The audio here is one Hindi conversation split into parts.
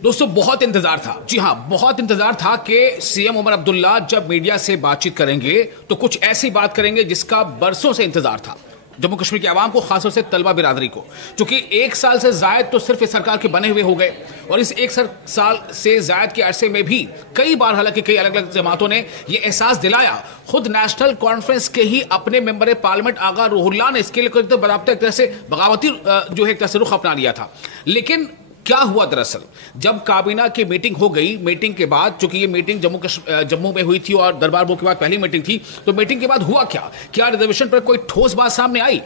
दोस्तों बहुत इंतजार था, जी हां बहुत इंतजार था कि सीएम उमर अब्दुल्ला जब मीडिया से बातचीत करेंगे तो कुछ ऐसी बात करेंगे जिसका बरसों से इंतजार था जम्मू कश्मीर की आवाम को, खासतौर से तलबा बिरादरी को, क्योंकि एक साल से जायद तो सिर्फ इस सरकार के बने हुए हो गए और इस एक साल से जायद के अरसे में भी कई बार हालांकि कई अलग अलग जमातों ने यह एहसास दिलाया, खुद नेशनल कॉन्फ्रेंस के ही अपने मेंबर पार्लियामेंट आगा रूहुल्लाह ने इसके लिए बराबर एक तरह से बगावती जो है एक तरह से रुख अपना लिया था। लेकिन क्या हुआ दरअसल, जब काबीना की मीटिंग हो गई, मीटिंग के बाद चूंकि ये मीटिंग जम्मू में हुई थी और दरबार मुल्क के बाद पहली मीटिंग थी, तो मीटिंग के बाद हुआ क्या रिजर्वेशन पर कोई ठोस बात सामने आई,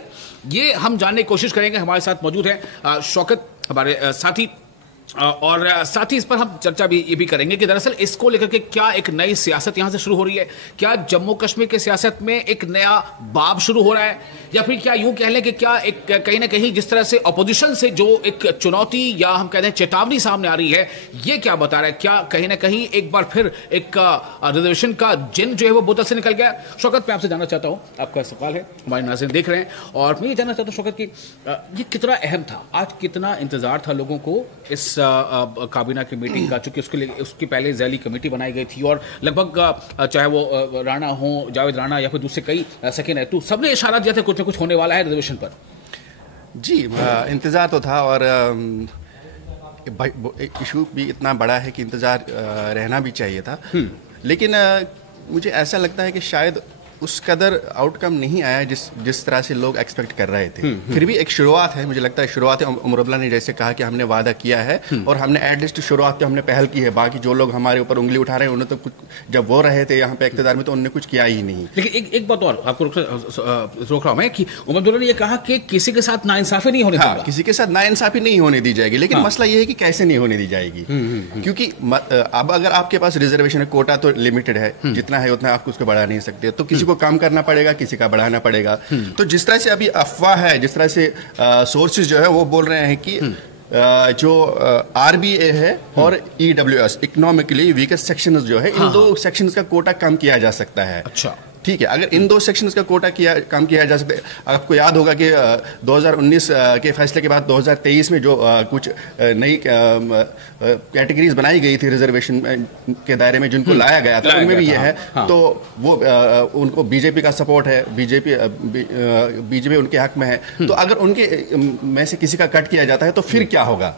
ये हम जानने की कोशिश करेंगे। हमारे साथ मौजूद है शौकत हमारे साथी, और साथ ही इस पर हम चर्चा भी ये भी करेंगे कि दरअसल इसको लेकर के क्या एक नई सियासत यहां से शुरू हो रही है, क्या जम्मू कश्मीर की सियासत में एक नया बाब शुरू हो रहा है, या फिर क्या यूं कह लें कि क्या एक कहीं ना कहीं जिस तरह से अपोजिशन से जो एक चुनौती या हम कहते हैं चेतावनी सामने आ रही है, ये क्या बता रहा है, क्या कहीं ना कहीं एक बार फिर एक रिजर्वेशन का जिन जो है वो बोतल से निकल गया। शौकत मैं आपसे जानना चाहता हूं, आपका सवाल है, हमारे नाज़रीन देख रहे हैं, और मैं ये जानना चाहता हूं शौकत की ये कितना अहम था, आज कितना इंतजार था लोगों को इस काबीना की मीटिंग का, चूंकि उसके लिए उसकी पहले जैली कमेटी बनाई गई थी और लगभग चाहे वो राणा हो, जावेद राणा या फिर दूसरे कई सकीन है, तो सबने इशारा दिया था कुछ ना कुछ होने वाला है रिजर्वेशन पर। जी इंतज़ार तो था और इशू भी इतना बड़ा है कि इंतज़ार रहना भी चाहिए था, लेकिन मुझे ऐसा लगता है कि शायद उस कदर आउटकम नहीं आया जिस तरह से लोग एक्सपेक्ट कर रहे थे। फिर भी एक शुरुआत है, मुझे लगता है शुरुआत है। उमर अब्दुल्ला ने जैसे कहा कि हमने वादा किया है और हमने एटलीस्ट शुरुआत तो हमने पहल की है, बाकी जो लोग हमारे ऊपर उंगली उठा रहे हैं उन्हें तो कुछ, जब वो रहे थे यहाँ पे इक़्तिदार में तो उन्होंने कुछ किया ही नहीं। लेकिन एक बात और आपको रोक रहा हूँ मैं कि उमर अब्दुल्ला ने यह कहा कि किसी के साथ नाइंसाफी नहीं होने देगा, किसी के साथ नाइंसाफी नहीं होने दी जाएगी, लेकिन मसला यह है कि कैसे नहीं होने दी जाएगी, क्योंकि अब अगर आपके पास रिजर्वेशन है, कोटा तो लिमिटेड है, जितना है उतना आप उसको बढ़ा नहीं सकते, तो किसी को काम करना पड़ेगा, किसी का बढ़ाना पड़ेगा। तो जिस तरह से अभी अफवाह है, जिस तरह से सोर्सेज जो है वो बोल रहे हैं कि जो आरबीए है और ईडब्ल्यूएस इकोनॉमिकली वीकेस्ट सेक्शंस जो है, इन दो सेक्शंस का कोटा कम किया जा सकता है। अच्छा ठीक है, अगर इन दो सेक्शंस का कोटा कम किया जा सकता है। आपको याद होगा कि 2019 के फैसले के बाद 2023 में जो कुछ नई कैटेगरीज बनाई गई थी रिजर्वेशन के दायरे में, जिनको लाया गया था, उनमें भी ये है। तो वो उनको बीजेपी का सपोर्ट है, बीजेपी उनके हक में है। तो अगर उनके में से किसी का कट किया जाता है तो फिर क्या होगा?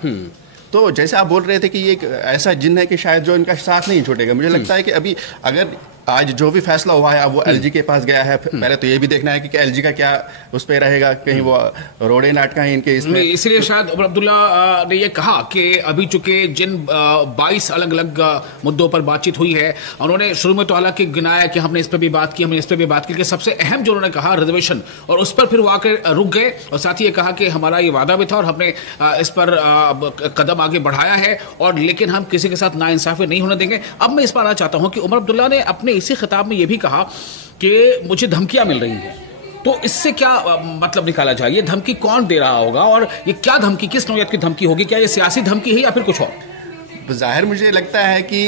तो जैसे आप बोल रहे थे कि ये एक ऐसा जिन है कि शायद जो इनका साथ नहीं छूटेगा, मुझे लगता है कि अभी अगर आज जो भी फैसला हुआ है, अब वो एलजी के पास गया है, पहले तो ये भी देखना है कि एलजी का क्या उस पर रहेगा, कहीं वो रोड़े नाटका है इनके इसमें। इसलिए शायद उमर अब्दुल्ला ने ये कहा कि अभी चूंकि जिन 22 अलग अलग मुद्दों पर बातचीत हुई है, उन्होंने शुरू में तो हालांकि गिनाया कि हमने इस पर भी बात की, हमने इस पर भी बात की, कि सबसे अहम जो उन्होंने कहा रिजर्वेशन, और उस पर फिर वो आकर रुक गए, और साथ ही ये कहा कि हमारा ये वादा भी था और हमने इस पर कदम आगे बढ़ाया है, और लेकिन हम किसी के साथ नाइंसाफी नहीं होने देंगे। अब मैं इस पर आना चाहता हूं कि उमर अब्दुल्ला ने अपने इसी खिताब में यह भी कहा कि मुझे धमकियां मिल रही हैं, तो इससे क्या मतलब निकाला जाए, ये धमकी कौन दे रहा होगा और ये क्या धमकी, किस नौयत की धमकी होगी, क्या ये सियासी धमकी है या फिर कुछ और? जाहिर मुझे लगता है कि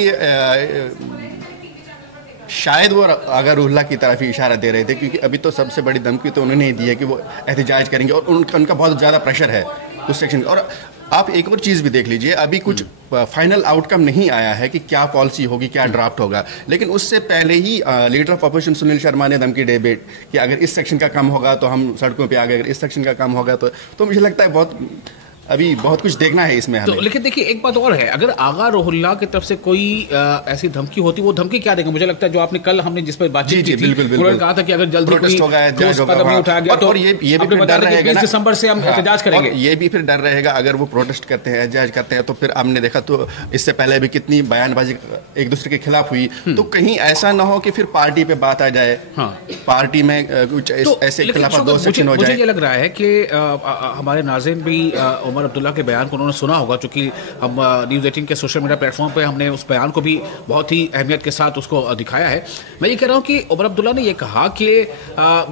शायद वो अगर रूहुल्लाह की तरफ ही इशारा दे रहे थे, क्योंकि अभी तो सबसे बड़ी धमकी तो उन्होंने ही दी है कि वो एहतजाज करेंगे, और उनका बहुत ज़्यादा प्रेशर है उस सेक्शन। और आप एक और चीज़ भी देख लीजिए, अभी कुछ फाइनल आउटकम नहीं आया है कि क्या पॉलिसी होगी, क्या ड्राफ्ट होगा, लेकिन उससे पहले ही leader of opposition Sunil Sharma ने धमकी दे कि अगर इस सेक्शन का कम होगा तो हम सड़कों पे आ गए, अगर इस सेक्शन का कम होगा तो मुझे लगता है अभी बहुत कुछ देखना है इसमें हमें। तो लेकिन देखिए एक बात और है, अगर आगा रूहुल्लाह की तरफ से कोई ऐसी धमकी होती, वो धमकी क्या देगा? मुझे लगता है जो आपने कल हमने जिस पर बातचीत की थी, उन्होंने कहा था कि अगर जल्दी प्रोटेस्ट होगा, कदम नहीं उठाया गया तो ये भी फिर डर रहेगा, 20 दिसंबर से हम एहतजाज करेंगे। ये भी फिर डर रहेगा अगर वो प्रोटेस्ट करते हैं, एहतजाज करते हैं, तो फिर हमने देखा तो इससे पहले भी कितनी बयानबाजी एक दूसरे के खिलाफ हुई, तो कहीं ऐसा ना हो कि फिर पार्टी पे बात आ जाए, पार्टी में कुछ ऐसे खिलाफ दो सेक्शन हो जाए। मुझे ये लग रहा है कि हमारे नाज़रीन भी उमर अब्दुल्ला के बयान उन्होंने सुना होगा, चूंकि हम न्यूज़ 18 के सोशल मीडिया प्लेटफॉर्म पे हमने उस बयान को भी बहुत ही अहमियत के साथ उसको दिखाया है। मैं ये कह रहा हूँ कि उमर अब्दुल्ला ने ये कहा कि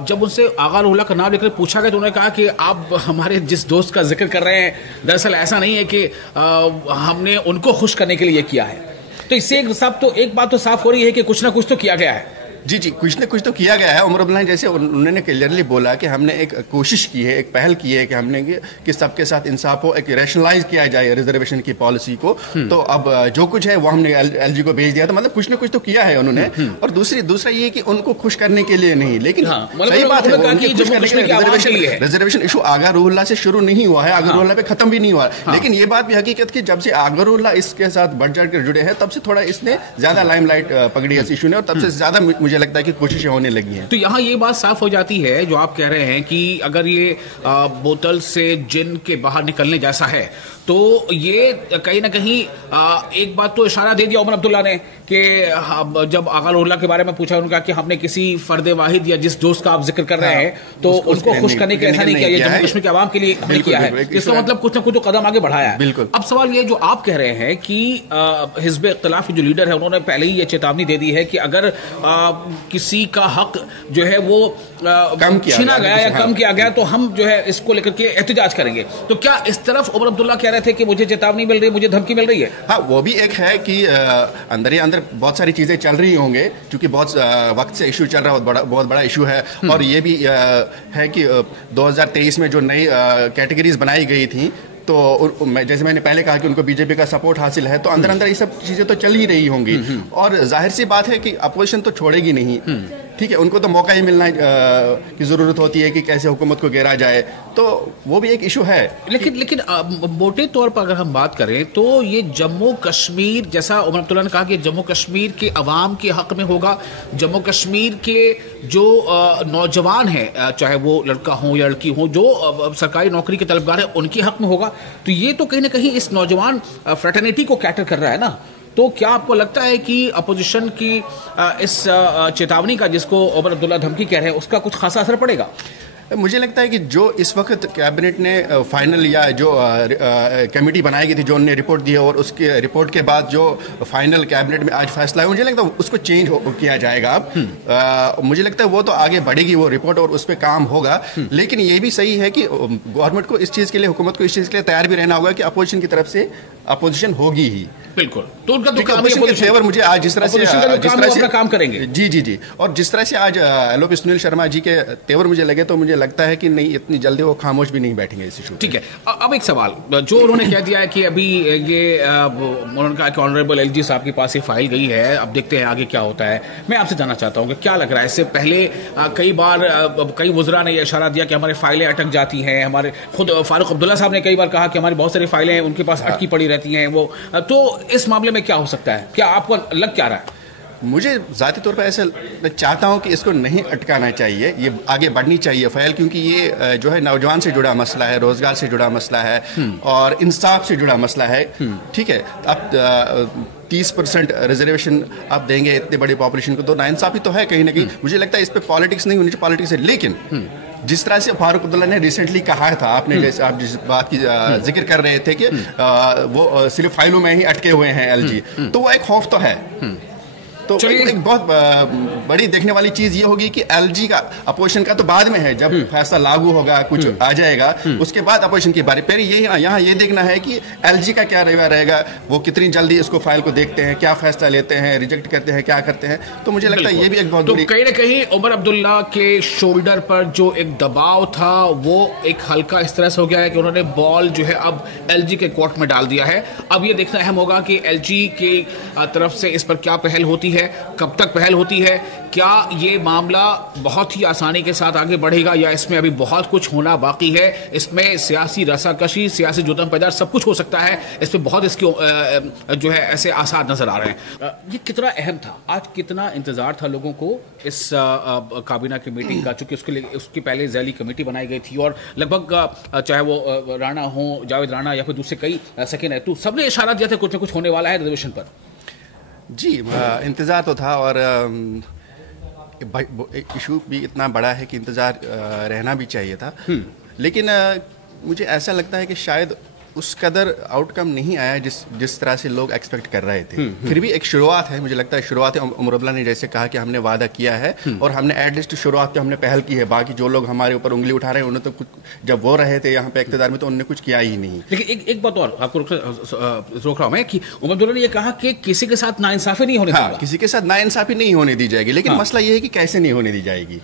जब उनसे आगा रूहुल्लाह का नाम लेकर पूछा गया तो उन्होंने कहा कि आप हमारे जिस दोस्त का जिक्र कर रहे हैं, दरअसल ऐसा नहीं है कि हमने उनको खुश करने के लिए किया है। तो इससे एक बात तो साफ हो रही है कि कुछ ना कुछ तो किया गया है। जी जी, कुछ ना कुछ तो किया गया है। उमर अब्दुल्ला ने जैसे उन्होंने क्लियरली बोला कि हमने एक कोशिश की है, एक पहल की है कि हमने कि सबके साथ इंसाफ हो, एक रैशनलाइज किया जाए रिजर्वेशन की पॉलिसी को। तो अब जो कुछ है वो हमने एलजी को भेज दिया। तो मतलब कुछ ना कुछ तो किया है उन्होंने। और दूसरा ये कि उनको खुश करने के लिए नहीं, लेकिन सही बात है रिजर्वेशन इशू आगा रूहुल्लाह से शुरू नहीं हुआ है, आगा रूहुल्लाह पे खत्म भी नहीं हुआ। लेकिन ये बात भी हकीकत की जब से आगा रूहुल्लाह इसके साथ बढ़ चढ़ कर जुड़े हैं तब से थोड़ा इसने ज्यादा लाइमलाइट पकड़ी है इस इशू ने, और तब से ज्यादा मुझे लगता है कि कोशिशें होने लगी हैं। तो यहाँ ये बात साफ हो जाती है जो आप कह रहे हैं कि अगर ये बोतल से जिन के बाहर निकलने जैसा है तो ये कहीं ना कहीं एक बात तो इशारा दे दिया उमर अब्दुल्ला ने कि जब आगा रूहुल्लाह के बारे में पूछा उनका कि हमने किसी फर्द वाहिद या जिस दोस्त का आप जिक्र कर रहे हैं तो उनको खुश करने के लिए ऐसा नहीं किया, जम्मू कश्मीर के आवाम के लिए हमने किया है। इसका मतलब कुछ ना कुछ तो कदम आगे बढ़ाया है। अब सवाल ये जो आप कह रहे हैं कि हिज़्ब इख्तिलाफ के जो लीडर है उन्होंने पहले ही ये चेतावनी दे दी है कि अगर किसी का हक जो है वो छीना गया या कम किया गया तो हम जो है इसको लेकर के एहतजाज करेंगे। तो क्या इस तरफ उमर अब्दुल्ला कह रहे थे कि मुझे चेतावनी मिल रही है, मुझे धमकी मिल रही है? हाँ, वो भी एक है कि अंदर ही अंदर बहुत सारी चीजें चल रही होंगे क्योंकि बहुत वक्त से इशू चल रहा है, बहुत बड़ा इशू है। और ये भी है कि 2023 में जो नई कैटेगरीज बनाई गई थी तो जैसे मैंने पहले कहा कि उनको बीजेपी का सपोर्ट हासिल है, तो अंदर अंदर ये सब चीजें तो चल ही रही होंगी। और जाहिर सी बात है कि अपोजिशन तो छोड़ेगी नहीं, ठीक है, उनको तो मौका ही मिलना की ज़रूरत होती है कि कैसे हुकूमत को घेरा जाए, तो वो भी एक इशू है। लेकिन मोटे तौर पर अगर हम बात करें तो ये जम्मू कश्मीर, जैसा उमर अब्दुल्ला ने कहा कि जम्मू कश्मीर के अवाम के हक में होगा, जम्मू कश्मीर के जो नौजवान हैं, चाहे वो लड़का हो या लड़की हो, जो सरकारी नौकरी के तलबगार हैं, उनके हक में होगा। तो ये तो कहीं ना कहीं इस नौजवान फ्रेटर्निटी को कैटर कर रहा है ना। तो क्या आपको लगता है कि अपोजिशन की इस चेतावनी का, जिसको उमर अब्दुल्ला धमकी कह रहे हैं, उसका कुछ खासा असर पड़ेगा? मुझे लगता है कि जो इस वक्त कैबिनेट ने फाइनल या जो कमेटी बनाई गई थी, जो उन्होंने रिपोर्ट दी है, और उसके रिपोर्ट के बाद जो फाइनल कैबिनेट में आज फैसला है, मुझे लगता है उसको चेंज किया जाएगा। अब मुझे लगता है वो तो आगे बढ़ेगी वो रिपोर्ट और उस पर काम होगा। लेकिन ये भी सही है कि गवर्नमेंट को इस चीज़ के लिए, हुकूमत को इस चीज़ के लिए तैयार भी रहना होगा कि अपोजिशन की तरफ से अपोजिशन होगी ही। बिल्कुल, तो उनका तो काम है फेवर। मुझे आज जिस तरह से काम करेंगे, जी, और जिस तरह से आज एलओपी सुनील शर्मा जी के तेवर मुझे लगे, तो मुझे लगता है कि नहीं, इतनी जल्दी वो खामोश भी नहीं बैठेंगे इस इशू। ठीक है, अब एक सवाल जो उन्होंने कह दिया है कि अभी ये उन्होंने कहा कि ऑनरेबल एलजी साहब के पास ये फाइल गई है, अब देखते हैं आगे क्या होता है। मैं आपसे जानना चाहता हूँ कि क्या लग रहा है, इससे पहले कई बार कई वुज़रा ने यह इशारा दिया कि हमारी फाइलें अटक जाती हैं, हमारे खुद फारूक अब्दुल्ला साहब ने कई बार कहा कि हमारी बहुत सारी फाइलें उनके पास अटकी पड़ी रहती हैं। वो तो इस मामले में क्या हो सकता है, क्या आपको लग क्या रहा है? मुझे ज़ाती तौर पर ऐसा मैं चाहता हूं कि इसको नहीं अटकाना चाहिए, ये आगे बढ़नी चाहिए फाइल, क्योंकि ये जो है नौजवान से जुड़ा मसला है, रोज़गार से जुड़ा मसला है और इंसाफ से जुड़ा मसला है। ठीक है, अब 30% रिजर्वेशन आप देंगे इतनी बड़ी पॉपुलेशन को, तो नाइंसाफी तो है कहीं ना कहीं। मुझे लगता है इस पर पॉलिटिक्स नहीं होनी चाहिए, पॉलिटिक्स है। लेकिन जिस तरह से फारूक अब्दुल्ला ने रिसेंटली कहा था, आपने जैसे आप जिस बात की जिक्र कर रहे थे कि वो सिर्फ फाइलों में ही अटके हुए हैं एलजी, तो वो एक खौफ तो है। तो एक बहुत बड़ी देखने वाली चीज ये होगी कि एलजी का अपोजिशन का तो बाद में है, जब फैसला लागू होगा, कुछ आ जाएगा, उसके बाद अपोजिशन की बारी। पहले यहाँ ये देखना है कि एलजी का क्या रवैया रहेगा, वो कितनी जल्दी इसको फाइल को देखते हैं, क्या फैसला लेते हैं, रिजेक्ट करते हैं, क्या करते हैं। तो मुझे लगता है ये भी एक बहुत बड़ी, कहीं ना कहीं उमर अब्दुल्ला के शोल्डर पर जो एक दबाव था वो एक हल्का इस तरह से हो गया है कि उन्होंने बॉल जो है अब एलजी के कोर्ट में डाल दिया है। अब ये देखना अहम होगा कि एलजी की तरफ से इस पर क्या पहल होती है, कब तक पहल होती है, क्या ये मामला बहुत ही आसानी के साथ आगे बढ़ेगा या इसमें अभी बहुत कुछ होना बाकी है। इसमें सियासी रसाकशी, सियासी जुतम पैदार सब कुछ हो सकता है। इसमें बहुत इसके जो है ऐसे आसार नजर आ रहे हैं। ये कितना अहम था, आज कितना इंतजार था लोगों को इस काबीना की मीटिंग का, चूंकि उसके पहले ज़ैली कमेटी बनाई गई थी और लगभग चाहे वो राणा हो, जावेद राणा या फिर दूसरे कई सकीन है, तो सबने इशारा दिया था कुछ न कुछ होने वाला है रिजर्वेशन पर। जी, इंतज़ार तो था और इशू भी इतना बड़ा है कि इंतज़ार रहना भी चाहिए था। लेकिन मुझे ऐसा लगता है कि शायद उस कदर आउटकम नहीं आया जिस तरह से लोग एक्सपेक्ट कर रहे थे। फिर भी एक शुरुआत है, मुझे लगता है शुरुआत है। उमर अब्दुल्ला ने जैसे कहा कि हमने वादा किया है और हमने एटलीस्ट शुरुआत तो हमने पहल की है। बाकी जो लोग हमारे ऊपर उंगली उठा रहे हैं उन्होंने तो कुछ, जब वो रहे थे यहाँ पे इक़्तिदार में, तो उन्होंने कुछ किया ही नहीं। लेकिन एक बात और आपको रोक रहा हूं मैं कि उमर अब्दुल्ला ने ये कहा कि किसी के साथ नाइंसाफी नहीं होने दी जाएगी। किसी के साथ नाइंसाफी नहीं होने दी जाएगी, लेकिन मसला ये है कि कैसे नहीं होने दी जाएगी।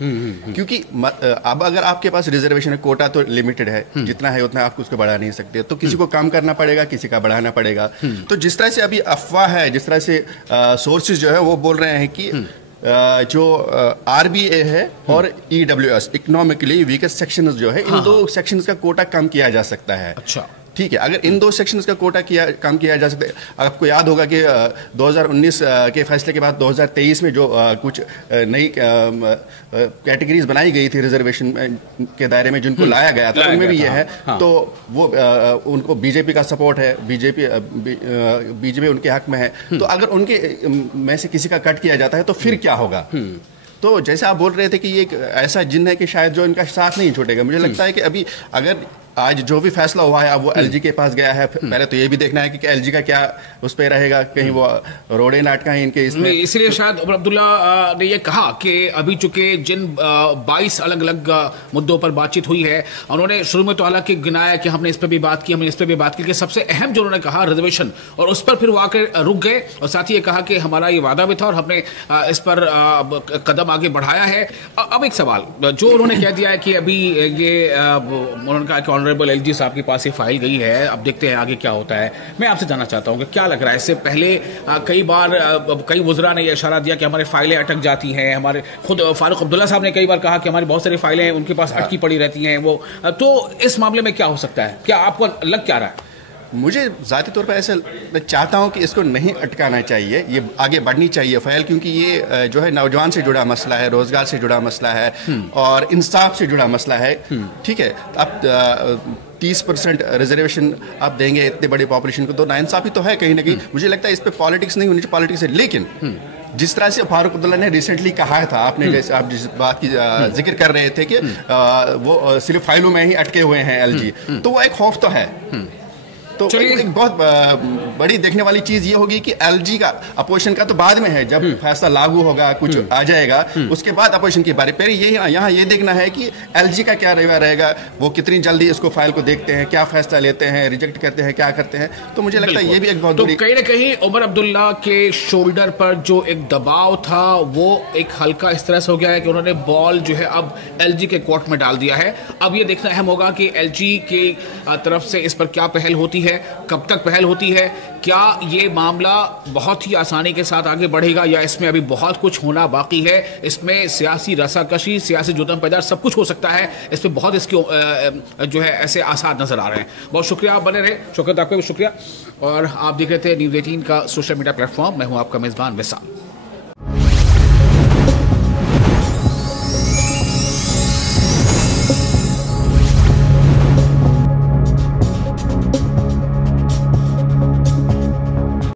क्योंकि अब अगर आपके पास रिजर्वेशन कोटा तो लिमिटेड है, जितना है उतना आप उसको बढ़ा नहीं सकते, तो किसी को कम करना पड़ेगा, किसी का बढ़ाना पड़ेगा। तो जिस तरह से अभी अफवाह है, जिस तरह से सोर्सेज जो है वो बोल रहे हैं कि जो RBA है और EWS इकोनॉमिकली वीकेस्ट सेक्शंस जो है, इन दो सेक्शंस का कोटा कम किया जा सकता है। अच्छा, ठीक है। अगर इन दो सेक्शंस का कोटा कम किया जा सकता है, आपको याद होगा कि 2019 के फैसले के बाद 2023 में जो कुछ नई कैटेगरीज बनाई गई थी रिजर्वेशन के दायरे में, जिनको लाया गया था, उनमें भी ये है। तो वो उनको बीजेपी का सपोर्ट है, बीजेपी उनके हक में है। तो अगर उनके में से किसी का कट किया जाता है तो फिर क्या होगा? तो जैसे आप बोल रहे थे कि ये एक ऐसा जिन है कि शायद जो इनका साथ नहीं छूटेगा। मुझे लगता है कि अभी अगर आज जो भी फैसला हुआ है, अब वो LG के पास गया है, पहले तो ये भी देखना है कि LG का क्या उस पर रहेगा, कहीं वो रोड़े नाटका है इनके इसमें। इसलिए शायद उमर अब्दुल्ला ने ये कहा कि अभी चूंकि जिन 22 अलग अलग मुद्दों पर बातचीत हुई है, उन्होंने शुरू में तो हालांकि गिनाया कि हमने इस पर भी बात की, हमने इस पर भी बात की, कि सबसे अहम जो उन्होंने कहा रिजर्वेशन, और उस पर फिर वो आकर रुक गए। और साथ ही ये कहा कि हमारा ये वादा भी था और हमने इस पर कदम आगे बढ़ाया है। अब एक सवाल जो उन्होंने कह दिया है कि अभी ये उन्होंने कहा कि ऑनरेबल LG साहब के पास ये फाइल गई है, अब देखते हैं आगे क्या होता है। मैं आपसे जानना चाहता हूं कि क्या लग रहा है, इससे पहले कई बार कई वज़रा ने यह इशारा दिया कि हमारी फाइलें अटक जाती हैं। हमारे खुद फारूक अब्दुल्ला साहब ने कई बार कहा कि हमारी बहुत सारी फाइलें उनके पास अटकी पड़ी रहती हैं। वो तो इस मामले में क्या हो सकता है, क्या आपको लग क्या रहा है? मुझे ज़ाती तौर पर ऐसा मैं चाहता हूं कि इसको नहीं अटकाना चाहिए, ये आगे बढ़नी चाहिए फाइल, क्योंकि ये जो है नौजवान से जुड़ा मसला है, रोज़गार से जुड़ा मसला है और इंसाफ से जुड़ा मसला है। ठीक है, अब 30% रिजर्वेशन आप देंगे इतनी बड़ी पॉपुलेशन को, तो नाइंसाफी तो है कहीं ना कहीं। मुझे लगता है इस पर पॉलिटिक्स नहीं होनी चाहिए, पॉलिटिक्स है। लेकिन जिस तरह से फारूक अब्दुल्ला ने रिसेंटली कहा था, आपने जैसे आप जिस बात की जिक्र कर रहे थे कि वो सिर्फ फाइलों में ही अटके हुए हैं LG, तो वो एक खौफ तो है। तो एक बहुत बड़ी देखने वाली चीज ये होगी कि LG का अपोजिशन का तो बाद में है, जब फैसला लागू होगा, कुछ आ जाएगा, उसके बाद अपोजिशन की बारी। पर यहाँ ये देखना है कि LG का क्या रवैया रहेगा, वो कितनी जल्दी इसको फाइल को देखते हैं, क्या फैसला लेते हैं, रिजेक्ट करते हैं, क्या करते हैं। तो मुझे लगता है ये भी एक बहुत बड़ी, कहीं ना कहीं उमर अब्दुल्ला के शोल्डर पर जो एक दबाव था वो एक हल्का इस तरह से हो गया है कि उन्होंने बॉल जो है अब LG के कोर्ट में डाल दिया है। अब ये देखना अहम होगा कि LG के तरफ से इस पर क्या पहल होती है, कब तक पहल होती है, क्या ये मामला बहुत ही आसानी के साथ आगे बढ़ेगा या इसमें अभी बहुत कुछ होना बाकी है। इसमें सियासी रसाकशी, सियासी जुदम पैदार सब कुछ हो सकता है। इसमें बहुत इसके जो है ऐसे आसार नजर आ रहे हैं। बहुत शुक्रिया, आप बने रहे। शुक्रिया, आपका भी शुक्रिया। और आप देख रहे थे न्यूज़ 18 का सोशल मीडिया प्लेटफॉर्म। मैं हूं आपका मेजबान विशाल।